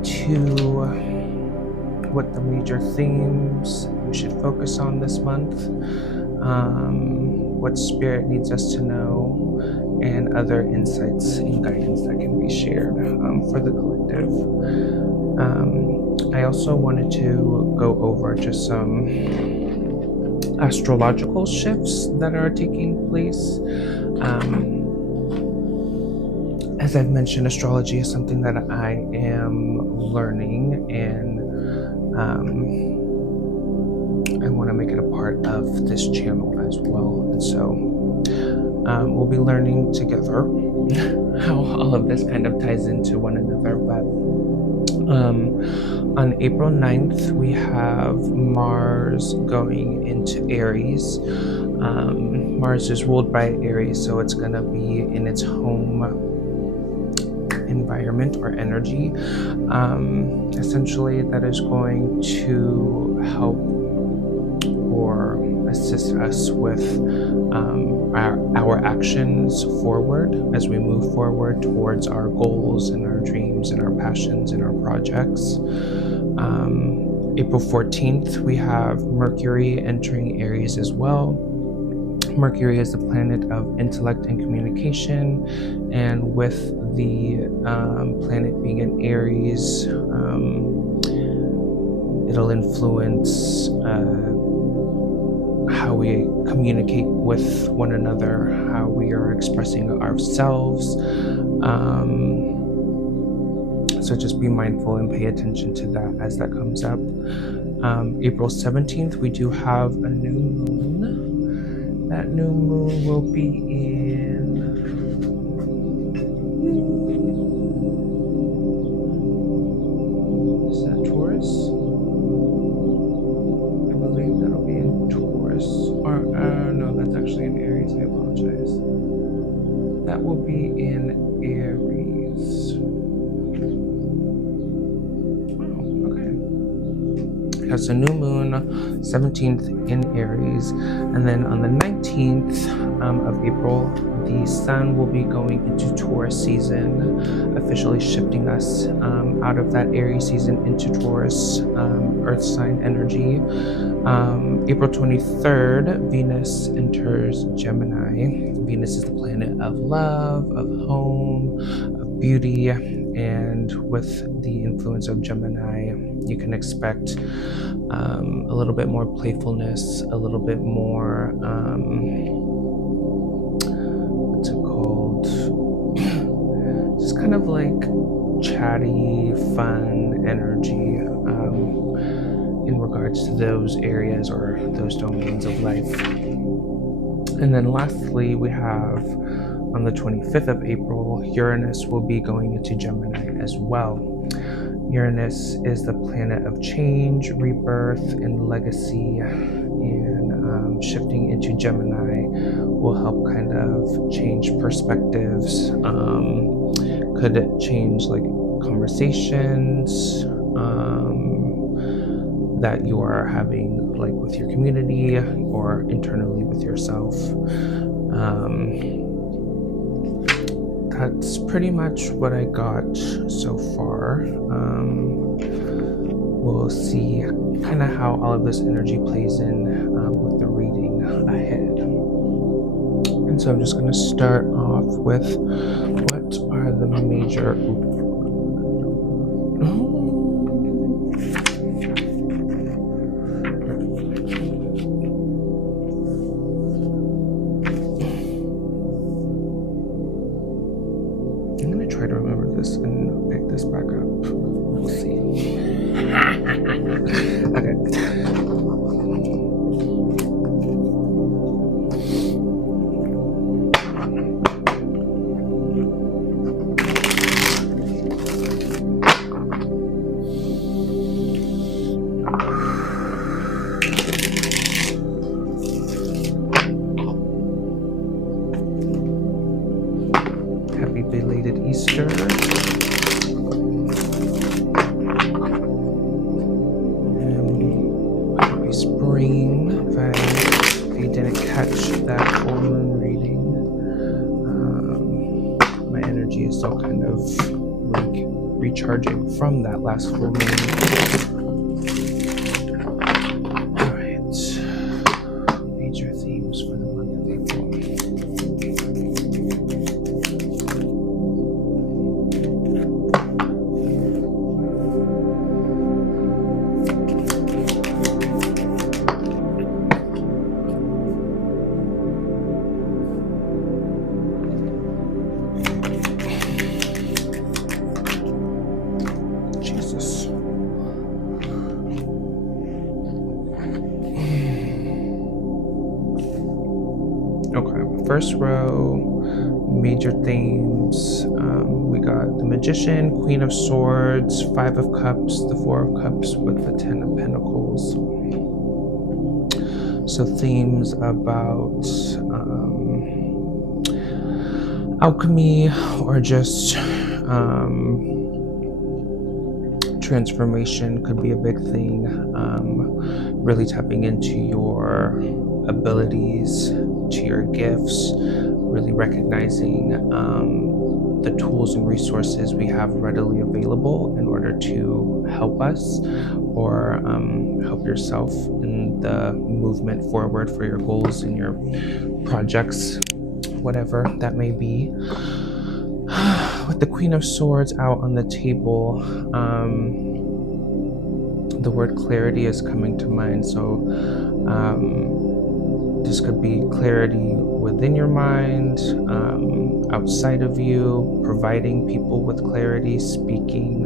into what the major themes we should focus on this month, what spirit needs us to know, and other insights and guidance that can be shared for the collective. I also wanted to go over just some astrological shifts that are taking place. As I've mentioned, astrology is something that I am learning, and I want to make it a part of this channel as well. And so we'll be learning together how all of this kind of ties into one another. But on April 9th, we have Mars going into Aries. Mars is ruled by Aries, so it's going to be in its home environment or energy. Essentially, that is going to help or assist us with our actions forward as we move forward towards our goals and our dreams and our passions and our projects. April 14th, we have Mercury entering Aries as well. Mercury is the planet of intellect and communication, and with the planet being in Aries, it'll influence how we communicate with one another, how we are expressing ourselves. So just be mindful and pay attention to that as that comes up. April 17th, we do have a new moon. That new moon will be in is that Taurus? I believe that'll be in Taurus. Or no, that's actually in Aries. I apologize. That will be in Aries. Wow, okay. That's a new moon, 17th in Aries. And then on the 19th of April, the sun will be going into Taurus season, officially shifting us out of that Aries season into Taurus, earth sign energy. April 23rd, Venus enters Gemini. Venus is the planet of love, of home, of beauty, and with the influence of Gemini, you can expect a little bit more playfulness, a little bit more, what's it called? Just kind of like chatty, fun energy in regards to those areas or those domains of life. And then lastly, we have on the 25th of April, Uranus will be going into Gemini as well. Uranus is the planet of change, rebirth, and legacy, and shifting into Gemini will help kind of change perspectives, could change like conversations that you are having like with your community or internally with yourself. That's pretty much what I got so far. We'll see kind of how all of this energy plays in with the reading ahead. And so I'm just going to start off with what are the major... Try to remember this and pick this back up. We'll see. Okay. Happy belated Easter. Happy spring. If you didn't catch that full moon reading, my energy is still kind of recharging from that last full moon. All right, major themes for the month of April. Jesus. Okay, first row, major themes. We got the Magician, Queen of Swords, Five of Cups, the Four of Cups with the Ten of Pentacles. So themes about alchemy or just transformation could be a big thing. Really tapping into your abilities, to your gifts, really recognizing the tools and resources we have readily available in order to help us or help yourself in the movement forward for your goals and your projects, whatever that may be. With the Queen of Swords out on the table, the word clarity is coming to mind. So this could be clarity within your mind, outside of you, providing people with clarity, speaking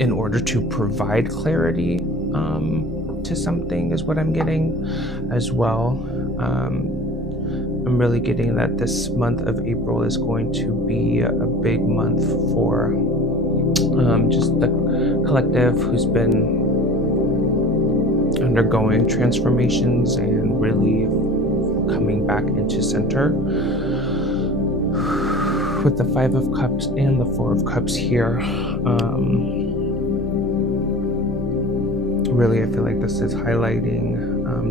in order to provide clarity to something is what I'm getting as well. I'm really getting that this month of April is going to be a big month for just the collective who's been undergoing transformations and really coming back into center. With the Five of Cups and the Four of Cups here, really I feel like this is highlighting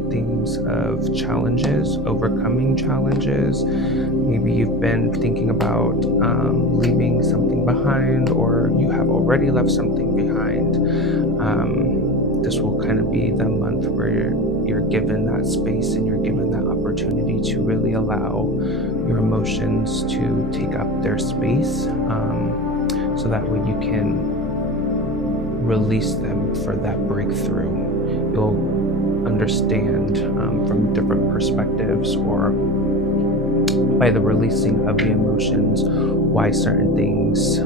themes of challenges, overcoming challenges. Maybe you've been thinking about leaving something behind, or you have already left something behind. This will kind of be the month where you're given that space and you're given that opportunity to really allow your emotions to take up their space, so that way you can release them for that breakthrough. You'll understand from different perspectives, or by the releasing of the emotions, why certain things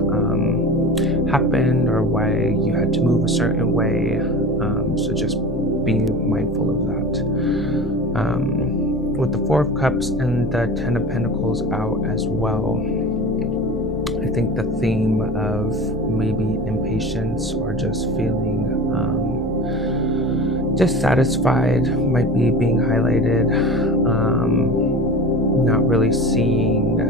happened or why you had to move a certain way. So just being mindful of that. With the Four of Cups and the Ten of Pentacles out as well, I think the theme of maybe impatience or just feeling dissatisfied might be being highlighted. Not really seeing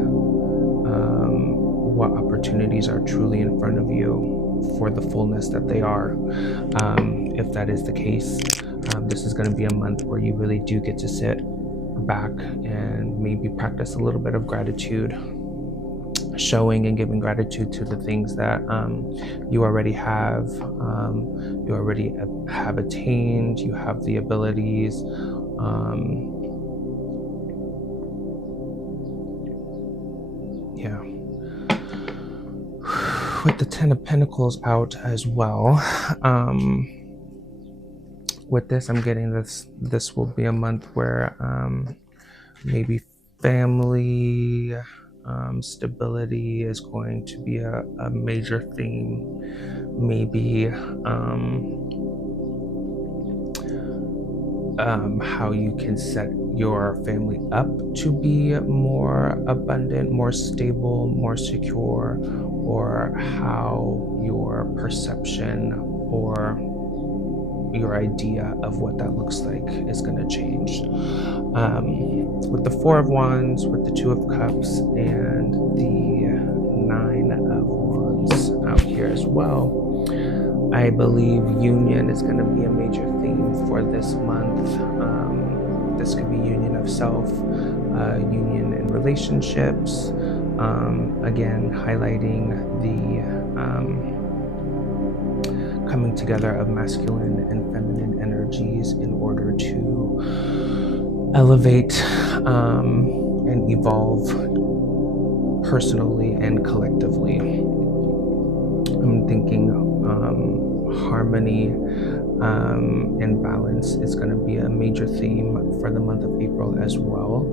what opportunities are truly in front of you for the fullness that they are. If that is the case, this is going to be a month where you really do get to sit back and maybe practice a little bit of gratitude, showing and giving gratitude to the things that you already have, attained, you have the abilities. With the Ten of Pentacles out as well, with this I'm getting this will be a month where maybe family stability is going to be a major theme. Maybe how you can set your family up to be more abundant, more stable, more secure, or how your perception or your idea of what that looks like is going to change. With the Four of Wands, with the Two of Cups, and the Nine of Wands out here as well, I believe union is going to be a major theme for this month. This could be union of self, union in relationships, Again, highlighting the coming together of masculine and feminine energies in order to elevate and evolve personally and collectively. I'm thinking harmony and balance is going to be a major theme for the month of April as well.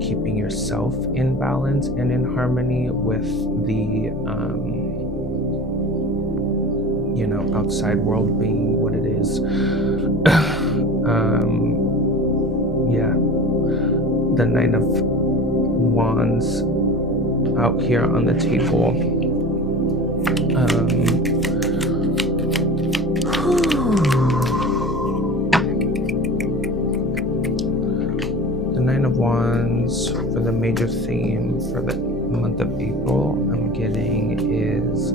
Keeping yourself in balance and in harmony with the outside world being what it is. The Nine of Wands out here on the table. The Nine of Wands for the major theme for the month of April I'm getting is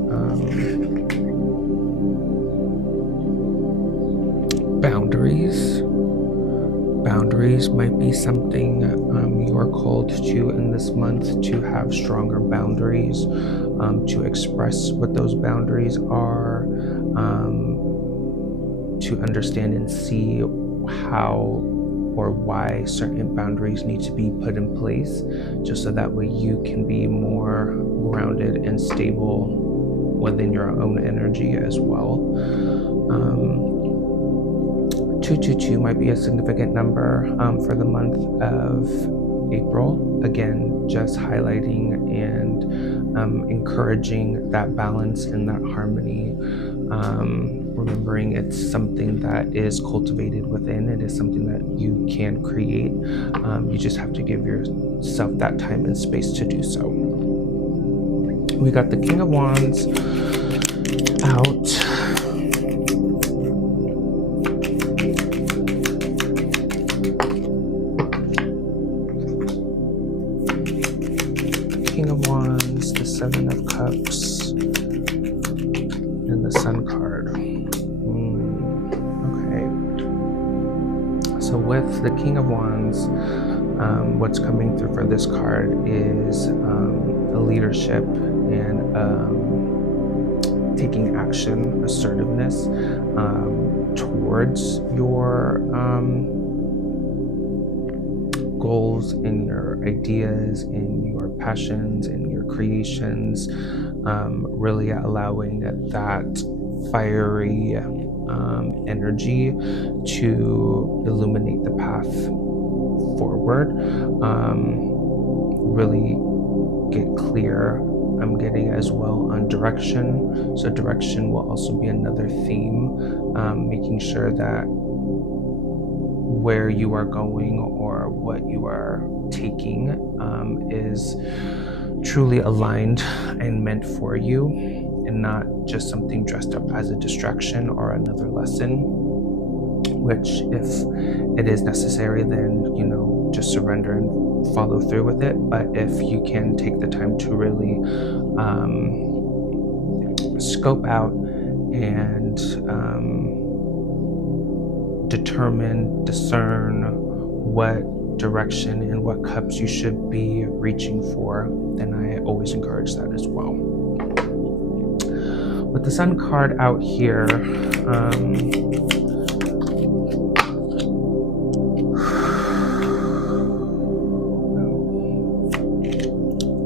boundaries. Boundaries might be something you're called to in this month, to have stronger boundaries, to express what those boundaries are, to understand and see how or why certain boundaries need to be put in place, just so that way you can be more grounded and stable within your own energy as well. 222 might be a significant number for the month of April. Again, just highlighting and encouraging that balance and that harmony. Remembering it's something that is cultivated within. It is something that you can create. You just have to give yourself that time and space to do so. We got the King of Wands out. King of Wands, the Seven of Cups, and the Sun card. Okay. So with the King of Wands, what's coming through for this card is a leadership and taking action, assertiveness towards your goals, in your ideas, in your passions, in your creations, really allowing that fiery energy to illuminate the path forward. Really get clear. I'm getting as well on direction. So direction will also be another theme, making sure that where you are going or what you are taking is truly aligned and meant for you, and not just something dressed up as a distraction or another lesson, which if it is necessary, then just surrender and follow through with it. But if you can take the time to really scope out and discern what direction and what cups you should be reaching for, then I always encourage that as well. With the Sun card out here,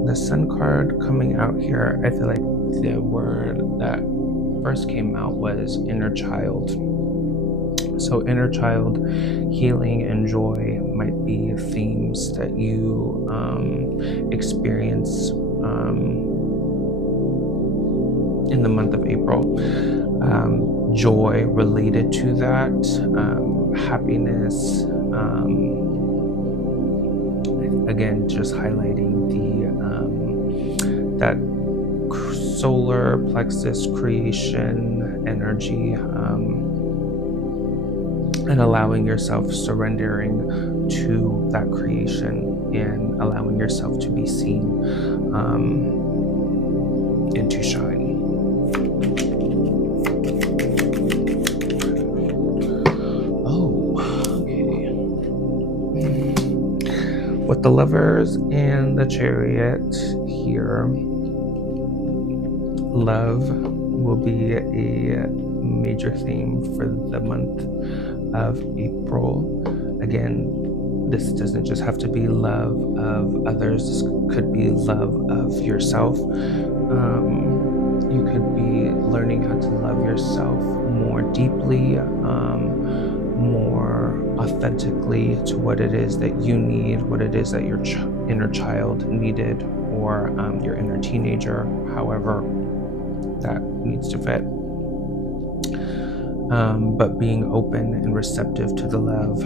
the Sun card coming out here, I feel like the word that first came out was inner child. So inner child healing and joy might be themes that you experience in the month of April. Joy related to that, happiness, again, just highlighting that solar plexus creation energy, and allowing yourself, surrendering to that creation and allowing yourself to be seen and to shine. With the Lovers and the Chariot here, love will be a major theme for the month of April. Again, this doesn't just have to be love of others. This could be love of yourself. You could be learning how to love yourself more deeply, more authentically to what it is that you need, what it is that your inner child needed, or your inner teenager, however that needs to fit. But being open and receptive to the love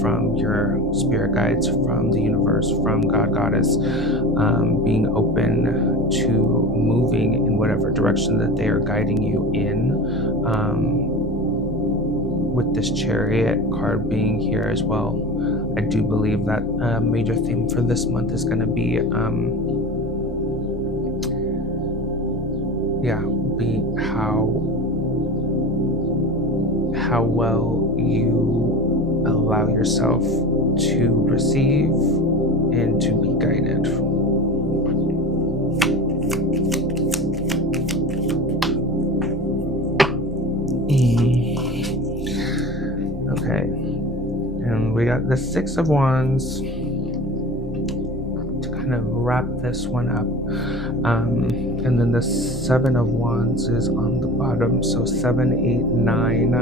from your spirit guides, from the universe, from God, Goddess, being open to moving in whatever direction that they are guiding you in. With this Chariot card being here as well, I do believe that a major theme for this month is going to be how well you allow yourself to receive and to be guided. Okay, and we got the Six of Wands to kind of wrap this one up. And then the Seven of Wands is on the bottom. So 7, 8, 9,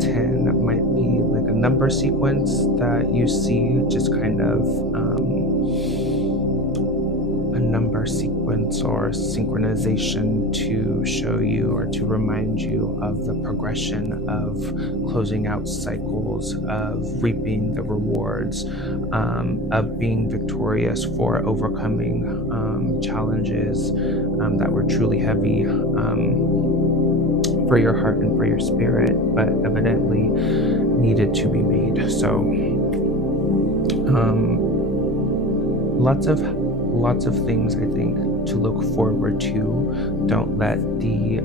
10 might be like a number sequence that you see, just kind of a number sequence or synchronization to show you or to remind you of the progression of closing out cycles, of reaping the rewards, of being victorious for overcoming challenges that were truly heavy for your heart and for your spirit, but evidently needed to be made. So lots of things, I think, to look forward to. Don't let the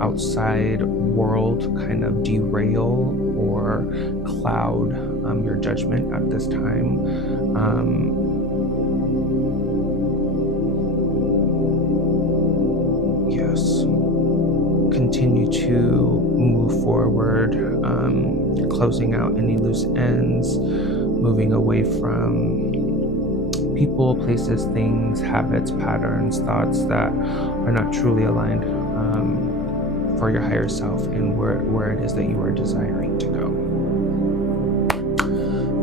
outside world kind of derail or cloud your judgment at this time. Yes, continue to move forward, closing out any loose ends, moving away from people, places, things, habits, patterns, thoughts that are not truly aligned for your higher self and where it is that you are desiring to go.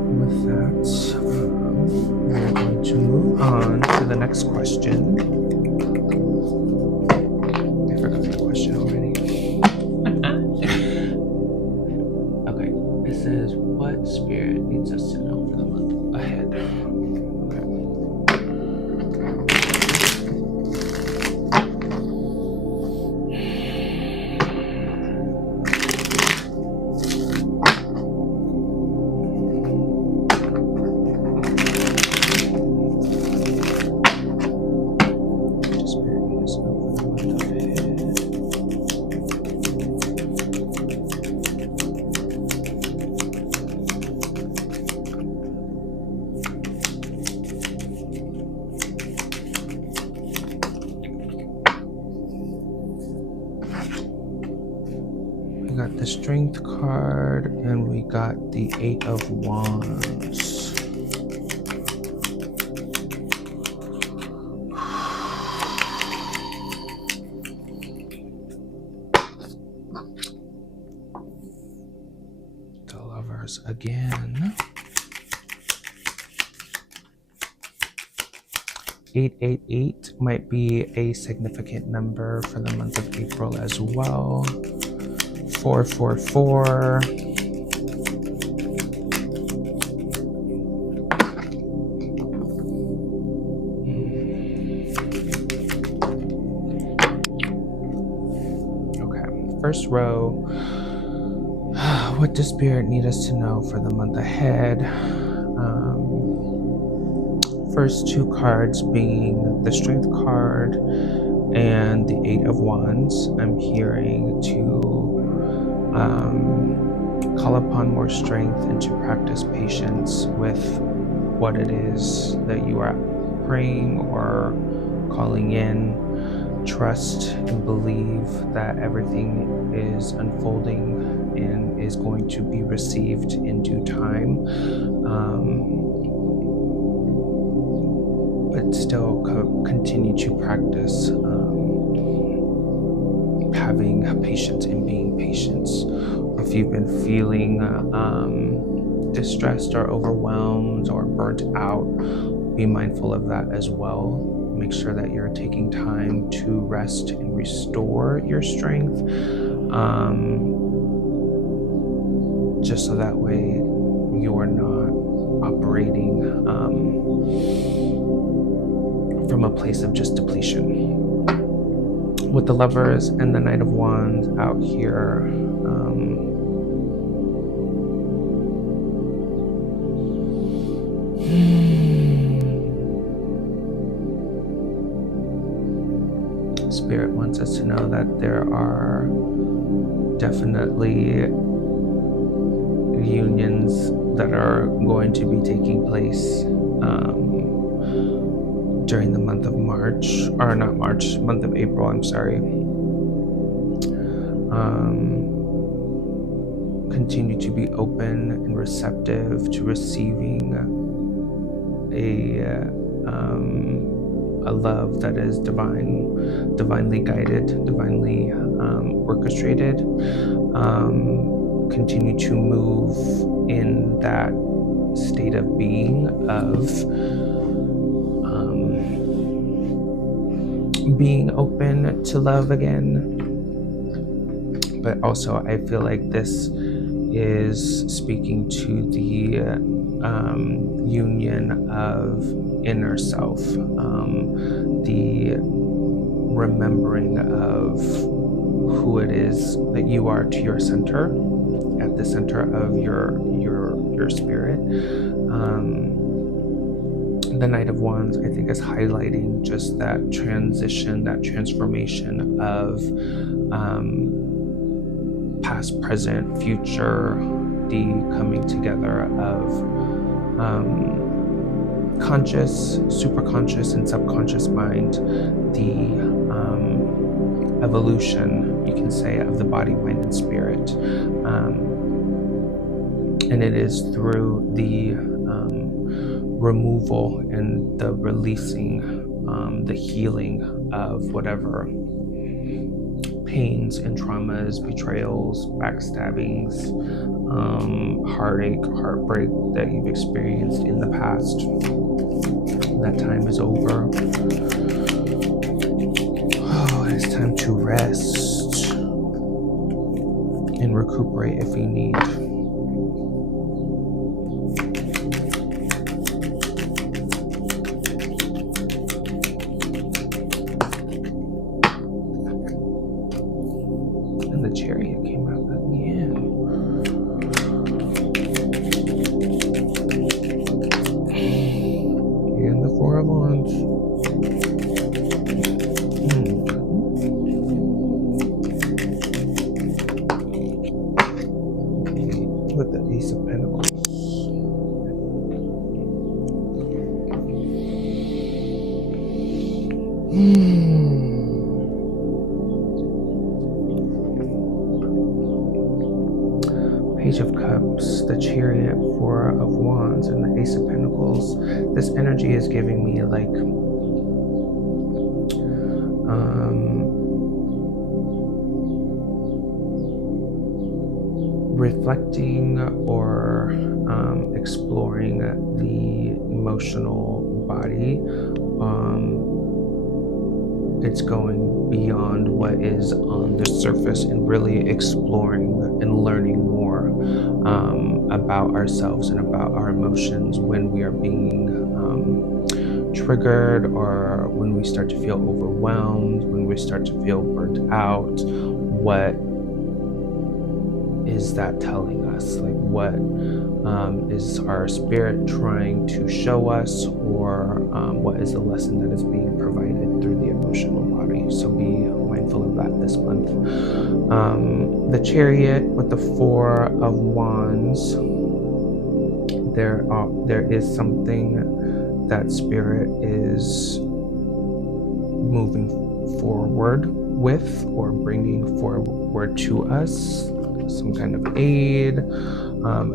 With that, we're going to move on to the next question. I forgot the question already. Okay, it says, what spirit needs us to know for the month ahead? We got the Strength card, and we got the Eight of Wands. The Lovers again. 888 might be a significant number for the month of April as well. 444. Okay, first row. What does Spirit need us to know for the month ahead? First two cards being the Strength card and the Eight of Wands. I'm hearing to call upon more strength and to practice patience with what it is that you are praying or calling in. Trust and believe that everything is unfolding and is going to be received in due time. But still continue to practice having patience and being patient. If you've been feeling distressed or overwhelmed or burnt out, be mindful of that as well. Make sure that you're taking time to rest and restore your strength, just so that way you are not operating from a place of just depletion. With the Lovers and the Knight of Wands out here, Spirit wants us to know that there are definitely unions that are going to be taking place during the month of month of April, I'm sorry. Continue to be open and receptive to receiving a love that is divinely guided, divinely orchestrated. Continue to move in that state of being of being open to love again. But also I feel like this is speaking to the union of inner self, the remembering of who it is that you are to your center, at the center of your spirit. The Knight of Wands, I think, is highlighting just that transition, that transformation of past, present, future, the coming together of conscious, superconscious, and subconscious mind, the evolution, you can say, of the body, mind, and spirit. And it is through the removal and the releasing, the healing of whatever pains and traumas, betrayals, backstabbings, heartache, heartbreak that you've experienced in the past. That time is over. Oh, it's time to rest and recuperate if you need. And the Chariot came out again. And the Four of Wands. With the Ace of Pentacles. Page of Cups, the Chariot, Four of Wands, and the Ace of Pentacles. This energy is giving me like reflecting or exploring the emotional body. It's going beyond what is on the surface and really exploring and learning more about ourselves and about our emotions when we are being triggered, or when we start to feel overwhelmed, when we start to feel burnt out. What is that telling us? Like, what is our spirit trying to show us, or what is the lesson that is being provided through the emotional body? So be mindful of that this month. The Chariot with the Four of Wands, there is something that Spirit is moving forward with or bringing forward to us, some kind of aid,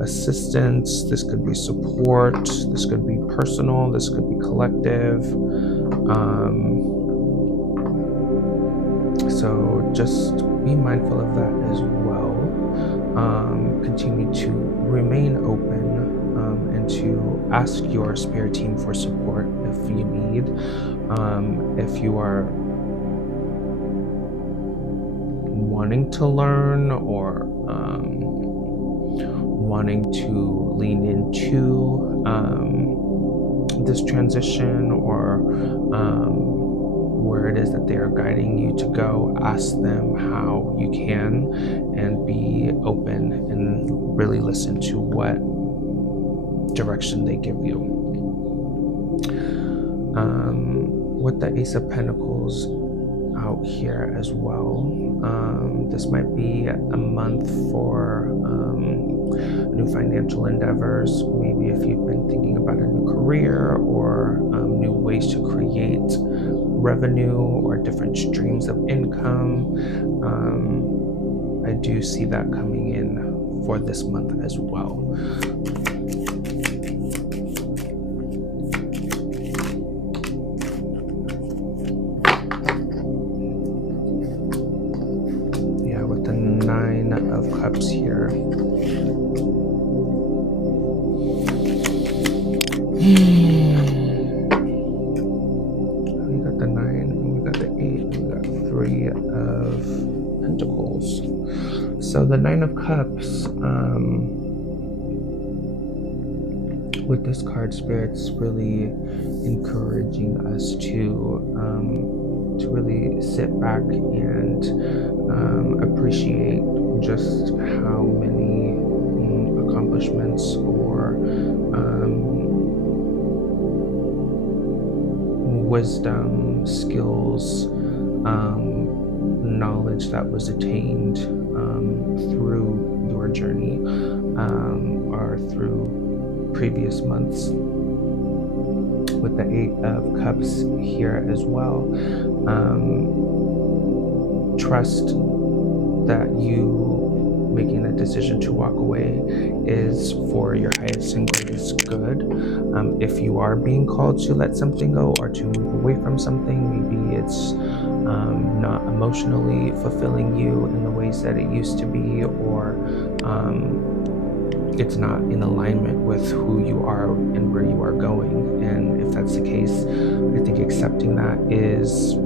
assistance. This could be support, this could be personal, this could be collective. So just be mindful of that as well. Continue to remain open and to ask your spirit team for support if you need. If you are wanting to learn or wanting to lean into this transition, or where it is that they are guiding you to go, ask them how you can, and be open and really listen to what direction they give you. With the Ace of Pentacles out here as well, this might be a month for new financial endeavors. Maybe if you've been thinking about a new career or new ways to create revenue or different streams of income, I do see that coming in for this month as well. Yeah, with the Nine of Cups here. We got the 9, and we got the 8, we got 3 of Pentacles. So the 9 of Cups, with this card, Spirit's really encouraging us to really sit back and appreciate just how many accomplishments or wisdom, skills, knowledge that was attained through your journey or through previous months. With the 8 of Cups here as well, trust that you making a decision to walk away is for your highest and greatest good. If you are being called to let something go or to move away from something, maybe it's not emotionally fulfilling you in the ways that it used to be, or it's not in alignment with who you are and where you are going. And if that's the case, I think accepting that is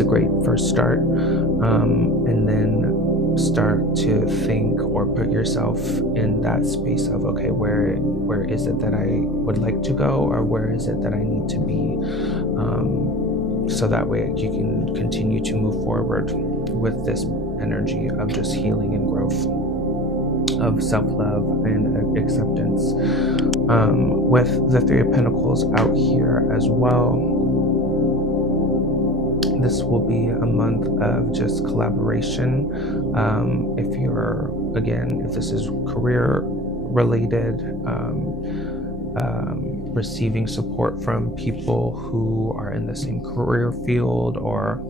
a great first start. And then start to think or put yourself in that space of, okay, where is it that I would like to go, or where is it that I need to be, so that way you can continue to move forward with this energy of just healing and growth, of self-love and acceptance. With the 3 of Pentacles out here as well, this will be a month of just collaboration. If this is career related, receiving support from people who are in the same career field, or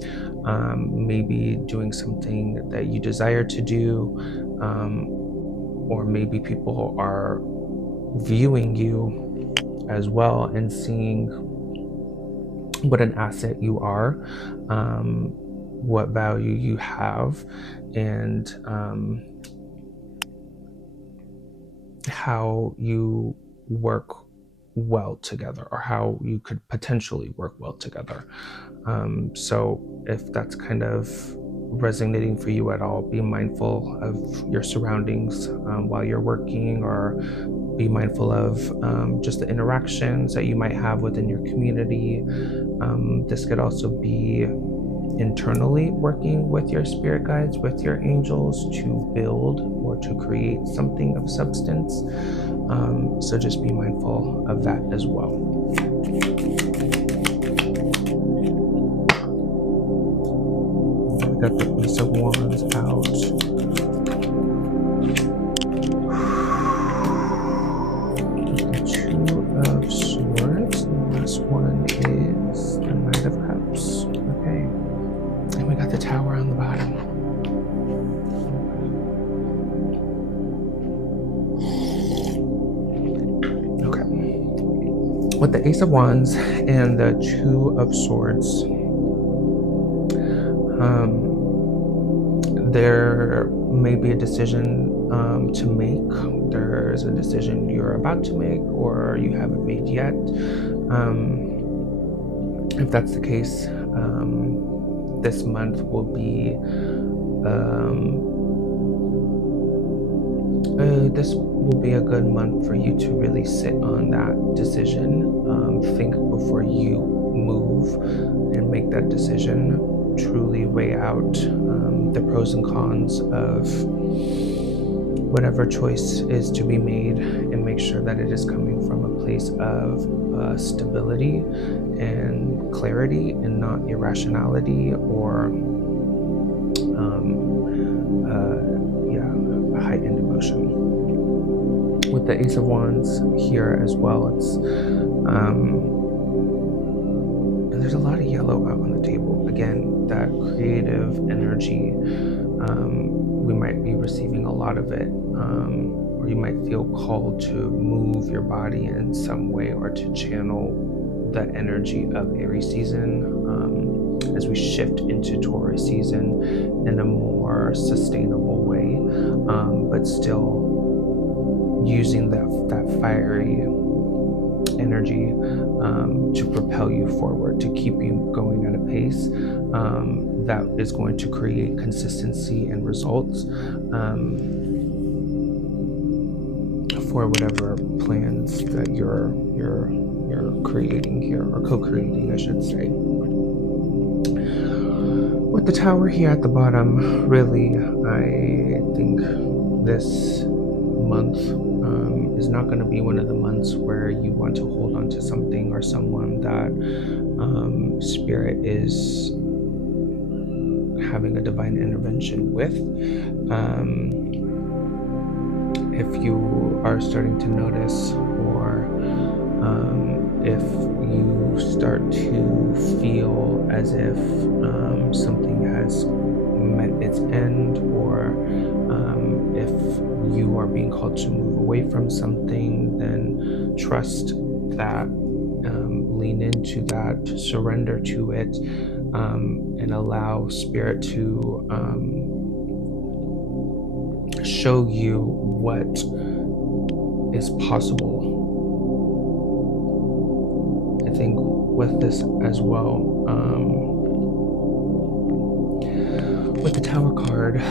maybe doing something that you desire to do, or maybe people are viewing you as well and seeing what an asset you are, what value you have, and how you work well together, or how you could potentially work well together. So if that's kind of resonating for you at all, be mindful of your surroundings while you're working, or be mindful of just the interactions that you might have within your community. This could also be internally working with your spirit guides, with your angels, to build or to create something of substance. So just be mindful of that as well. We got the Ace of Wands out. one is the Knight of Cups. Okay. And we got the Tower on the bottom. Okay. With the Ace of Wands and the Two of Swords, there may be a decision to make. There's a decision you're about to make or you haven't made yet. If that's the case, this month will be a good month for you to really sit on that decision. Think before you move and make that decision. Truly weigh out the pros and cons of whatever choice is to be made and make sure that it is coming from a place of stability and clarity and not irrationality or a heightened emotion. With the Ace of Wands here as well, it's and there's a lot of yellow out on the table. Again, that creative energy, we might be receiving a lot of it, or you might feel called to move your body in some way or to channel the energy of Aries season as we shift into Taurus season in a more sustainable way, but still using that fiery energy to propel you forward, to keep you going at a pace that is going to create consistency and results for whatever plans that you're creating here, or co-creating, I should say. With the Tower here at the bottom, really, I think this month is not going to be one of the months where you want to hold on to something or someone that Spirit is having a divine intervention with. If you are starting to notice, or if you start to feel as if something has met its end, or if you are being called to move away from something, then trust that, lean into that, surrender to it, and allow Spirit to show you what is possible. I think with this as well, with the Tower card, if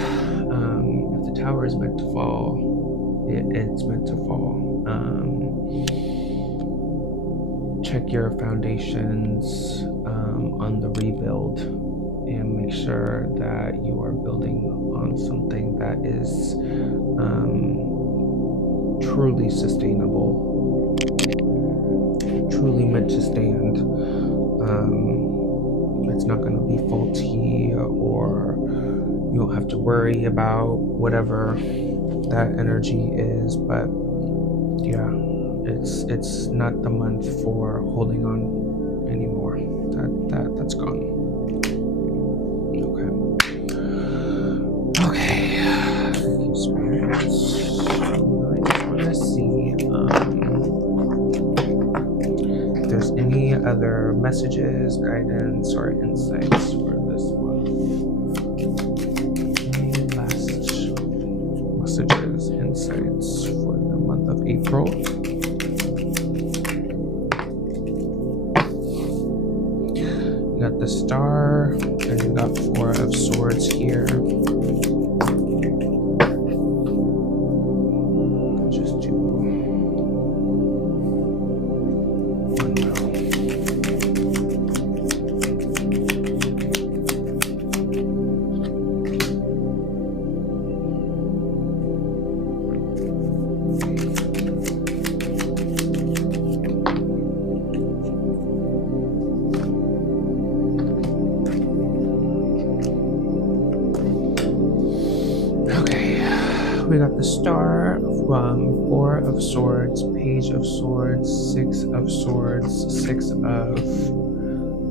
the Tower is meant to fall, it's meant to fall. Check your foundations on the rebuild and make sure that you are building on something that is truly sustainable, truly meant to stand. It's not going to be faulty, or you don't have to worry about whatever that energy is. But yeah, it's not the month for holding on anymore. That's gone. Okay. Thank you, spirits. I want to see if there's any other messages, guidance, or insights for this month. Any last messages, insights for the month of April? You got the Star, and you got Four of Swords here. Just do one row. We got the Star, Four of Swords, Page of Swords, Six of Swords, Six of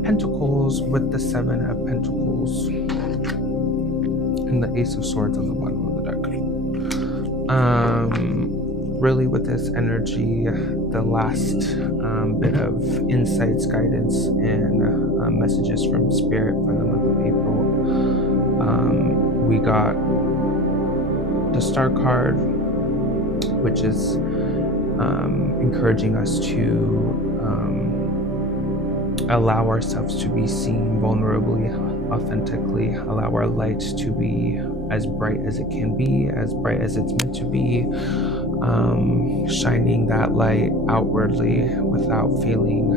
Pentacles with the Seven of Pentacles, and the Ace of Swords on the bottom of the deck. Really with this energy, the last bit of insights, guidance, and messages from Spirit for the month of April. We got the Star card, which is encouraging us to allow ourselves to be seen vulnerably, authentically, allow our light to be as bright as it can be, as bright as it's meant to be, shining that light outwardly without feeling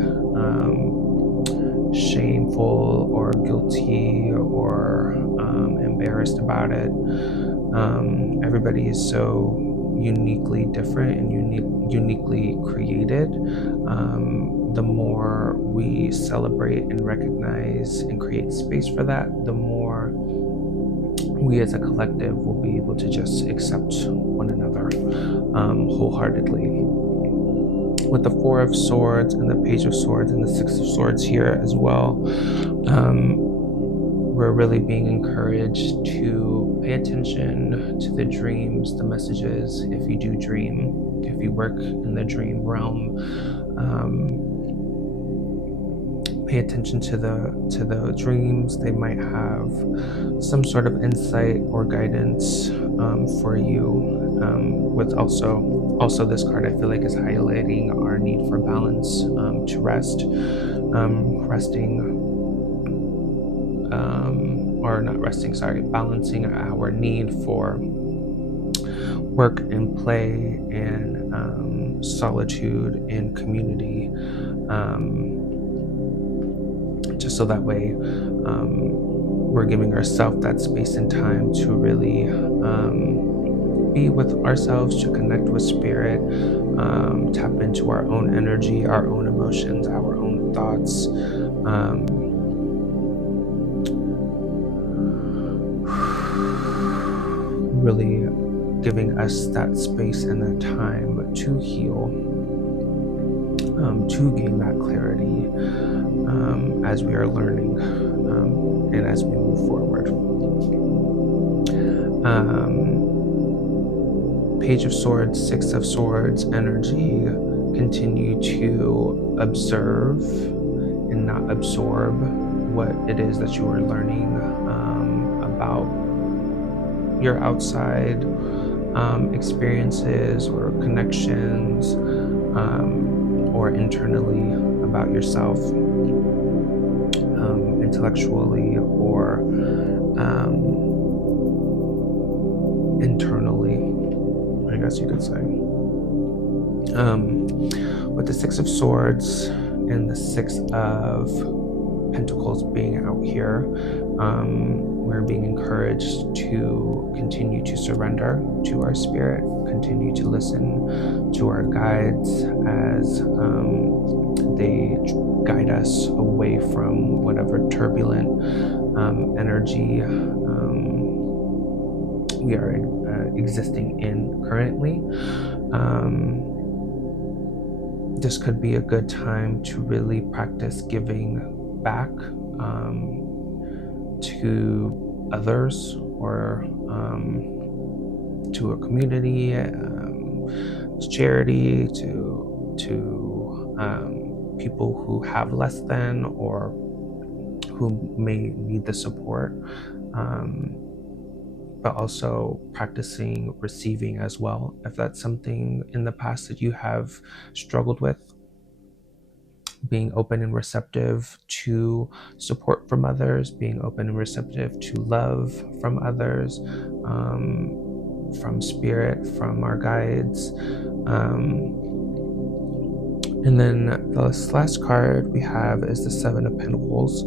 shameful or guilty or embarrassed about it. Everybody is so uniquely different and uniquely created. The more we celebrate and recognize and create space for that, the more we as a collective will be able to just accept one another wholeheartedly. With the Four of Swords and the Page of Swords and the Six of Swords here as well, we're really being encouraged to pay attention to the dreams, the messages. If you do dream, if you work in the dream realm, pay attention to the dreams. They might have some sort of insight or guidance for you. With also this card, I feel like is highlighting our need for balance, to rest, balancing our need for work and play and solitude and community, just so that way we're giving ourselves that space and time to really be with ourselves, to connect with Spirit, tap into our own energy, our own emotions, our own thoughts. Really giving us that space and that time to heal, to gain that clarity as we are learning and as we move forward. Page of Swords, Six of Swords energy. Continue to observe and not absorb what it is that you are learning about your outside experiences or connections, or internally about yourself, intellectually or internally, I guess you could say. With the Six of Swords and the Six of Pentacles being out here, we're being encouraged to continue to surrender to our spirit, continue to listen to our guides as they guide us away from whatever turbulent energy we are existing in currently. This could be a good time to really practice giving back to others or to a community, to charity, to people who have less than or who may need the support, but also practicing receiving as well. If that's something in the past that you have struggled with, being open and receptive to support from others, being open and receptive to love from others, from Spirit, from our guides. And then the last card we have is the Seven of Pentacles.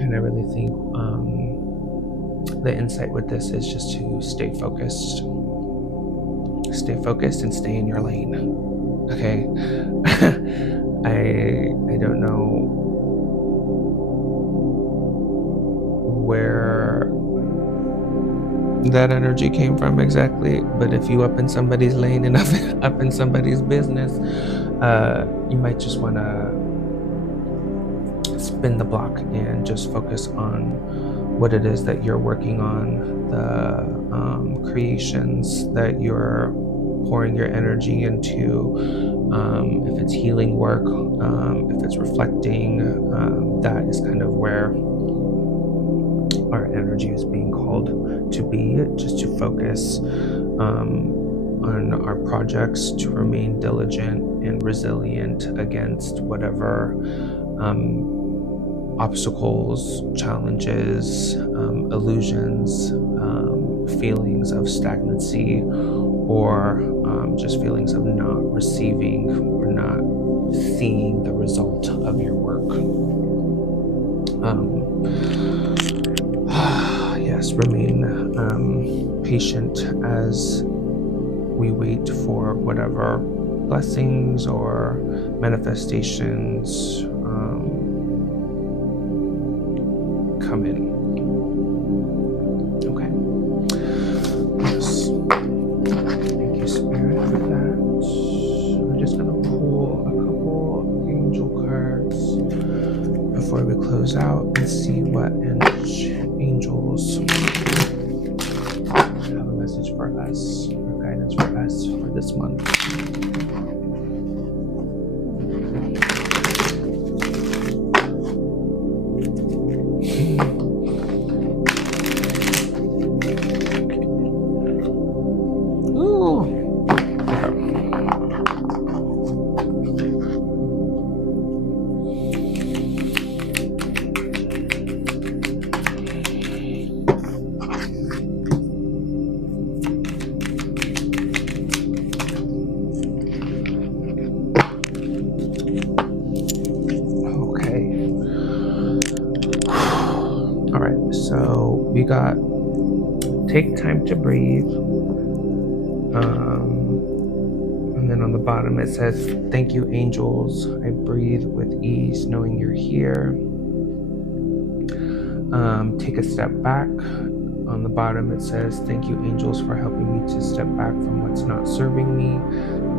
And I really think the insight with this is just to stay focused and stay in your lane. Okay. I don't know where that energy came from exactly. But if you up in somebody's lane and up in somebody's business, you might just want to spin the block and just focus on what it is that you're working on, the creations that you're pouring your energy into. If it's healing work, if it's reflecting, that is kind of where our energy is being called to be, just to focus on our projects, to remain diligent and resilient against whatever obstacles, challenges, illusions, feelings of stagnancy, or just feelings of not receiving or not seeing the result of your work. Yes, remain patient as we wait for whatever blessings or manifestations come in. Okay. Yes. Thank you, Spirit, for that. We're just going to pull a couple angel cards before we close out and see what angels have a message for us, or guidance for us for this month. So we got take time to breathe. And then on the bottom it says, thank you, angels. I breathe with ease knowing you're here. Take a step back. On the bottom it says, thank you, angels, for helping me to step back from what's not serving me.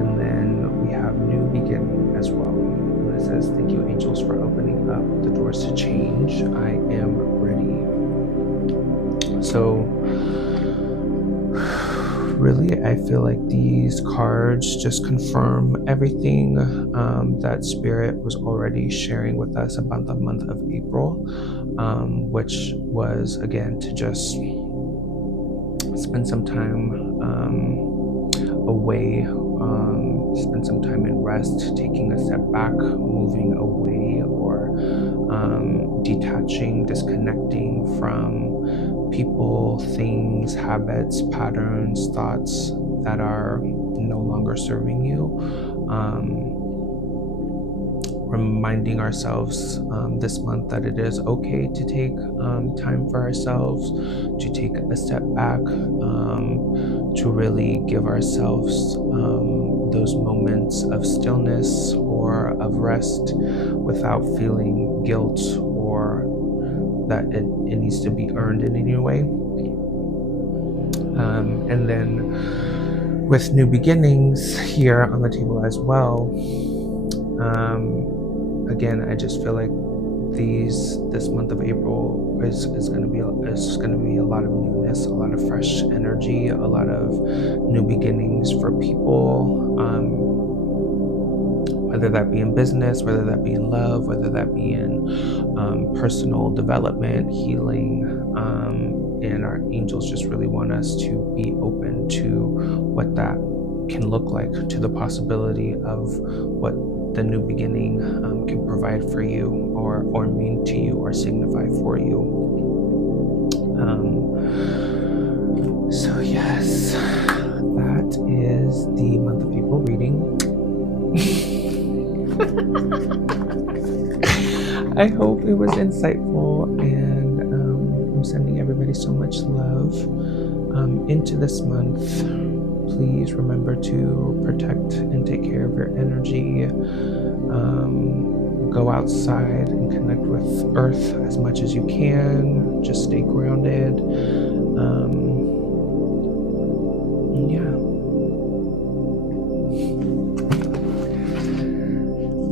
And then we have new begin as well. And it says, thank you, angels, for opening up the doors to change. I am ready. So really, I feel like these cards just confirm everything that Spirit was already sharing with us about the month of April, which was, again, to just spend some time away, spend some time in rest, taking a step back, moving away, or detaching, disconnecting from people, things, habits, patterns, thoughts that are no longer serving you. Reminding ourselves this month that it is okay to take time for ourselves, to take a step back, to really give ourselves those moments of stillness or of rest without feeling guilt or that it needs to be earned in any way. And then with new beginnings here on the table as well, again, I just feel like this month of April is going to be a lot of newness, a lot of fresh energy, a lot of new beginnings for people, whether that be in business, whether that be in love, whether that be in personal development, healing, and our angels just really want us to be open to what that can look like, to the possibility of what the new beginning can provide for you, or mean to you, or signify for you. So yes, that is the month of April reading. I hope it was insightful, and I'm sending everybody so much love into this month. Please remember to protect and take care of your energy. Go outside and connect with Earth as much as you can. Just stay grounded. Yeah.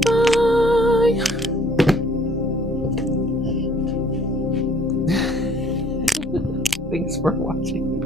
Bye. Thanks for watching.